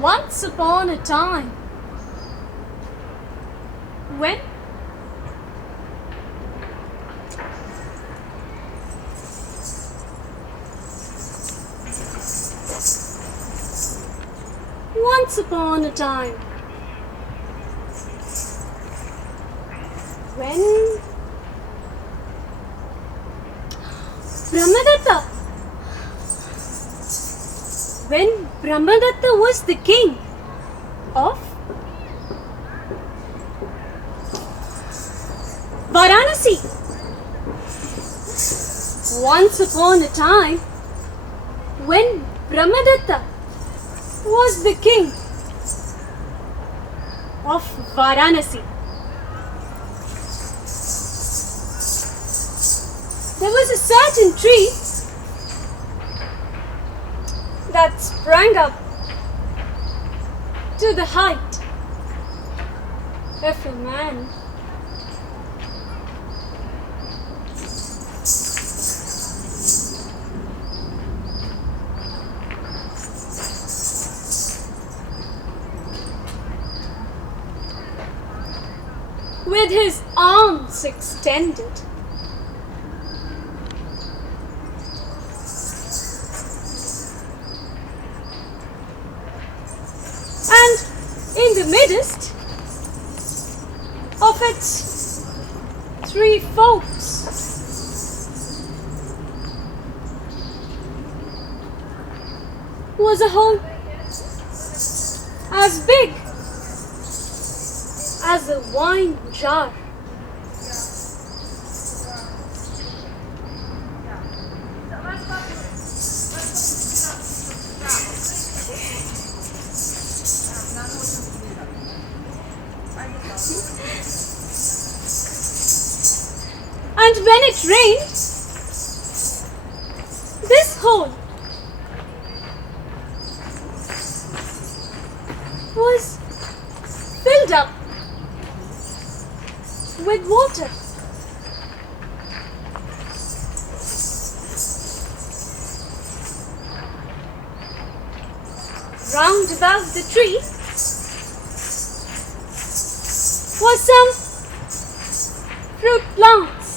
Once upon a time, when once upon a time, when Brahmadatta was the king of Varanasi. Once upon a time, when Brahmadatta was the king of Varanasi, there was a certain tree that sprang up to the height of a man. With his arms extended, and in the midst of its three folds was a hole as big as a wine jar. And when it rained, this hole was filled up with water. Round about the tree was some fruit plants.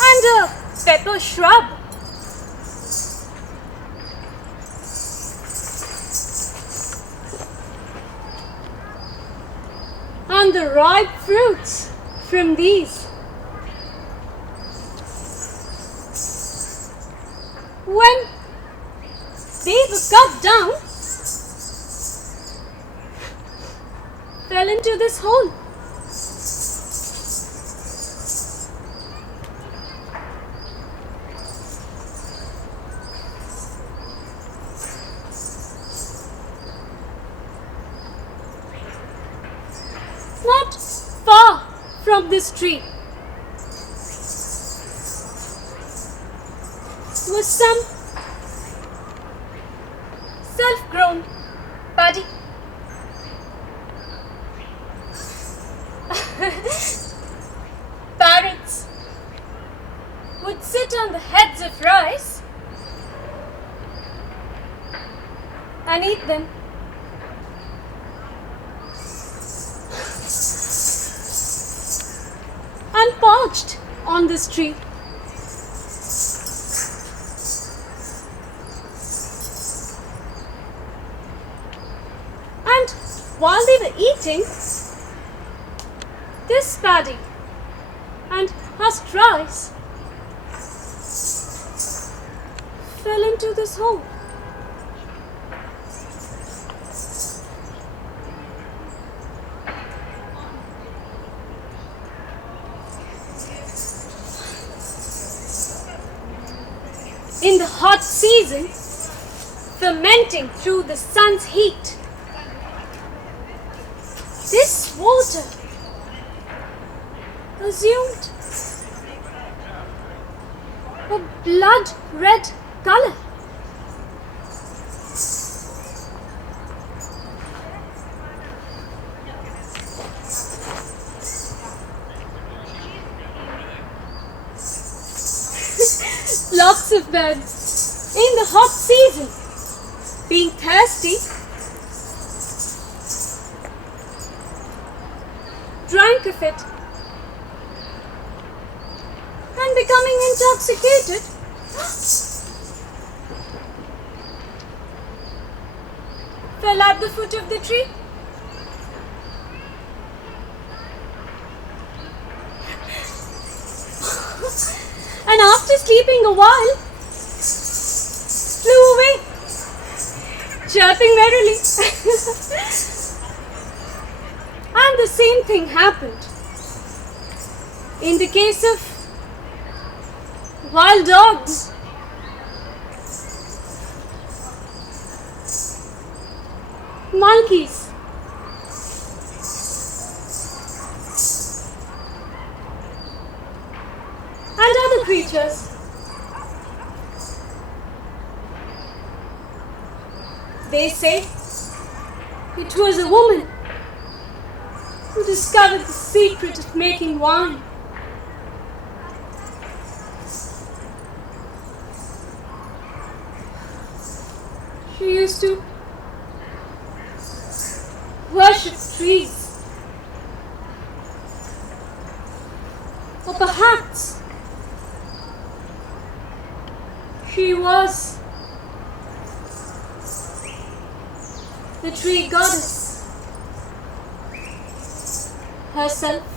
And a pepper shrub. And the ripe fruits from these. When they were cut down, fell into this hole. Not far from this tree was some self-grown paddy. Parrots would sit on the heads of rice and eat them. And perched on this tree. And while they were eating, this paddy and husked rice fell into this hole. In the hot season, fermenting through the sun's heat, this water assumed a blood red color. lots of birds in the hot season, being thirsty, drank of it, and becoming intoxicated, fell at the foot of the tree. And after sleeping a while, flew away, chirping merrily. And the same thing happened in the case of wild dogs. Monkeys, and other creatures. They say it was a woman who discovered the secret of making wine. She used to worship trees, or perhaps she was the tree goddess herself.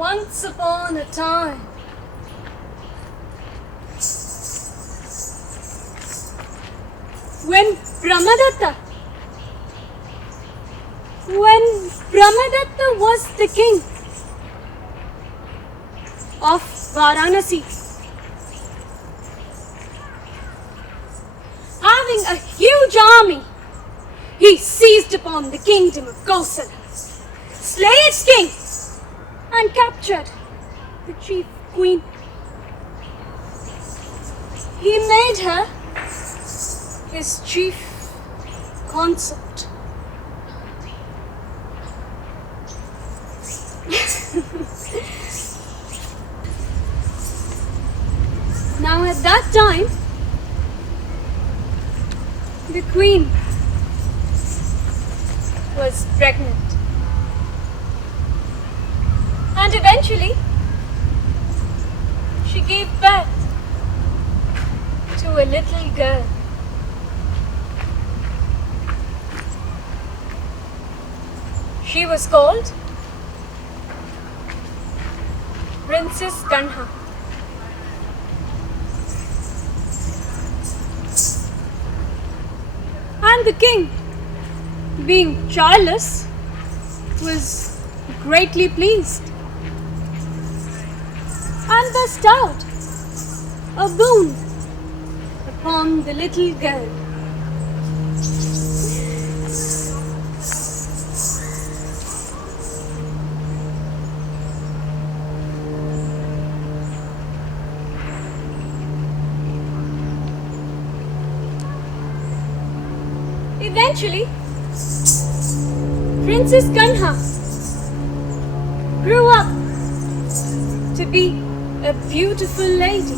Once upon a time, when Brahmadatta was the king of Varanasi, having a huge army, he seized upon the kingdom of Kosala, slay its king, and captured the chief queen. He made her his chief consort. Now at that time, the queen was pregnant, and eventually she gave birth to a little girl. She was called Princess Kanha. And the king, being childless, was greatly pleased and bestowed a boon upon the little girl. Eventually, Princess Kanha grew up to be a beautiful lady.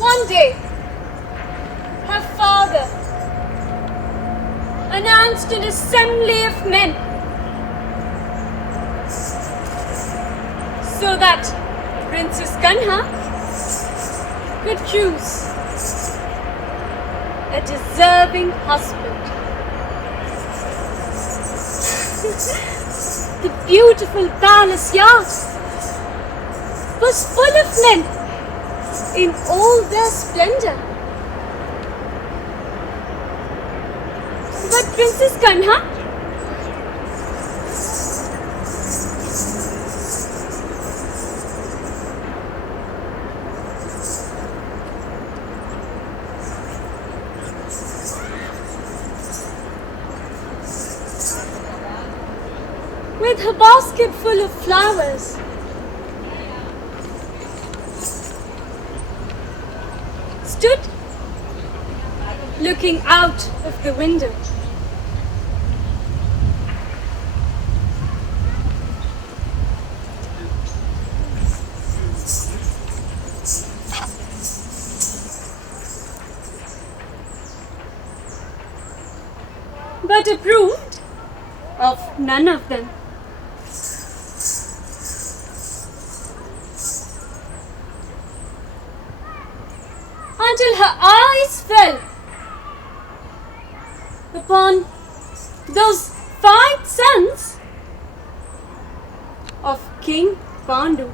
One day, her father announced an assembly of men so that Princess Kanha could choose a deserving husband. The beautiful palace yard was full of men in all their splendor. But Princess Kanha with her basket full of flowers, stood looking out of the window. But approved of none of them. Until her eyes fell upon those 5 sons of King Pandu.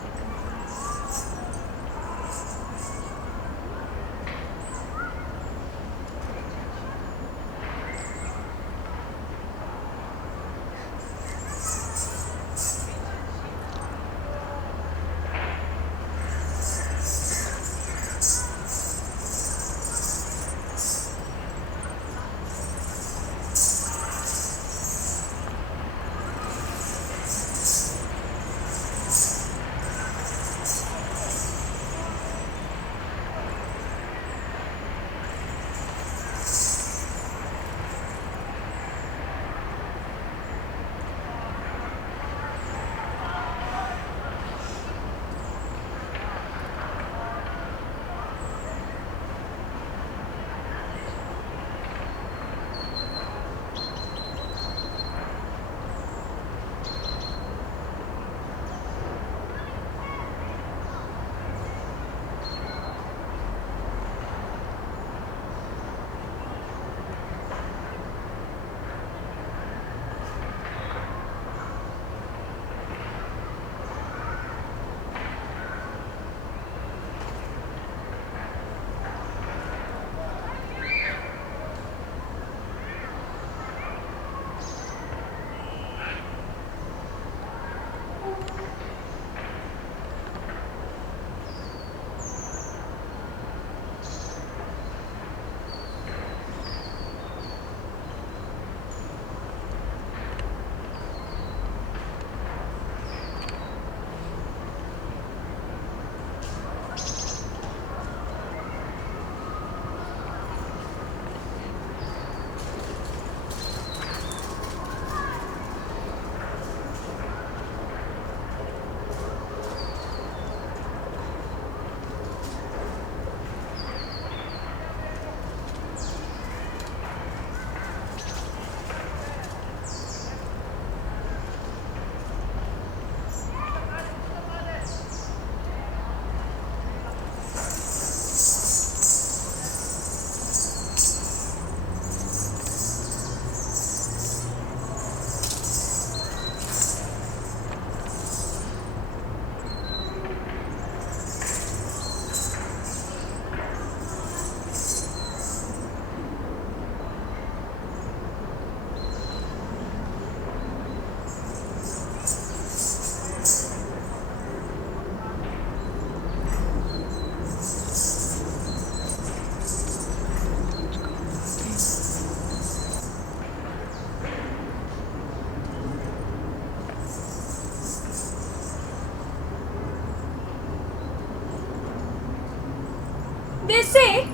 say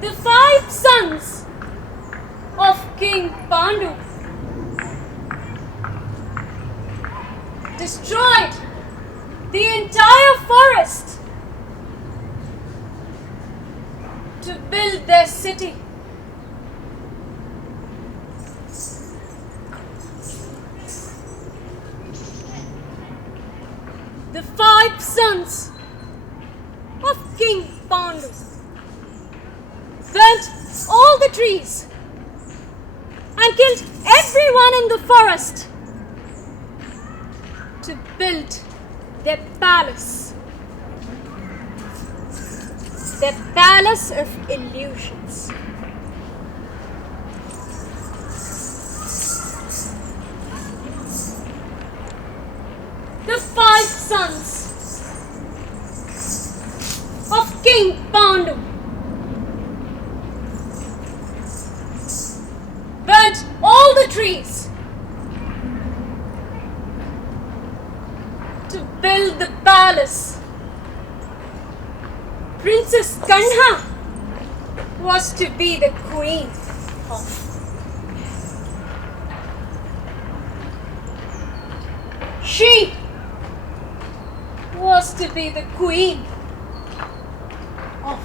the 5 sons of King Pandu destroyed the entire forest to build their city. The 5 sons of King Pandu burnt all the trees and killed everyone in the forest to build their palace. Their palace of illusions. The 5 sons of King Pandu burnt all the trees to build the palace. Princess Kanha was to be the queen of. She was to be the queen of.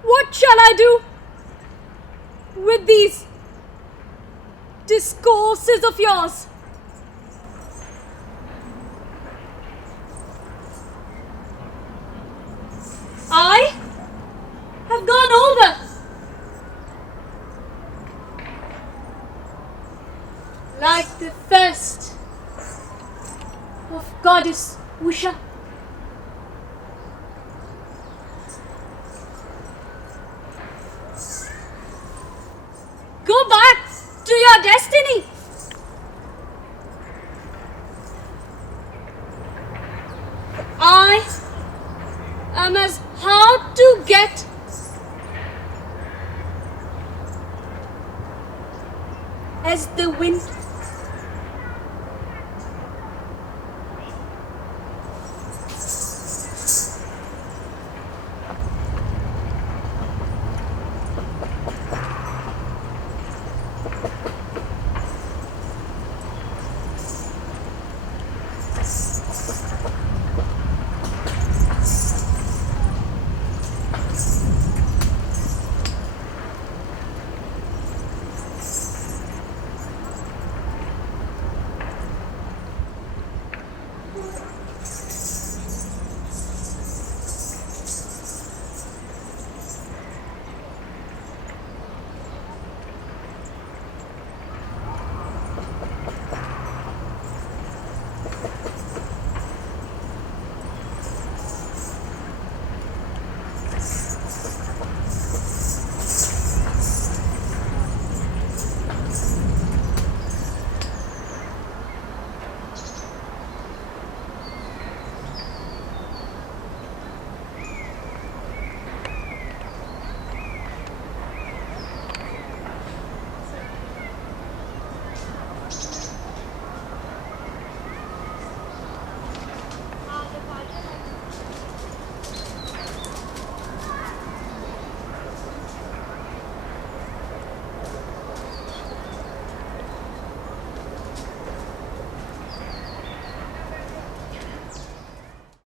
What shall I do with these discourses of yours? I have gone over like the fist of Goddess Usha. Go back to your destiny. I am as hard to get as the wind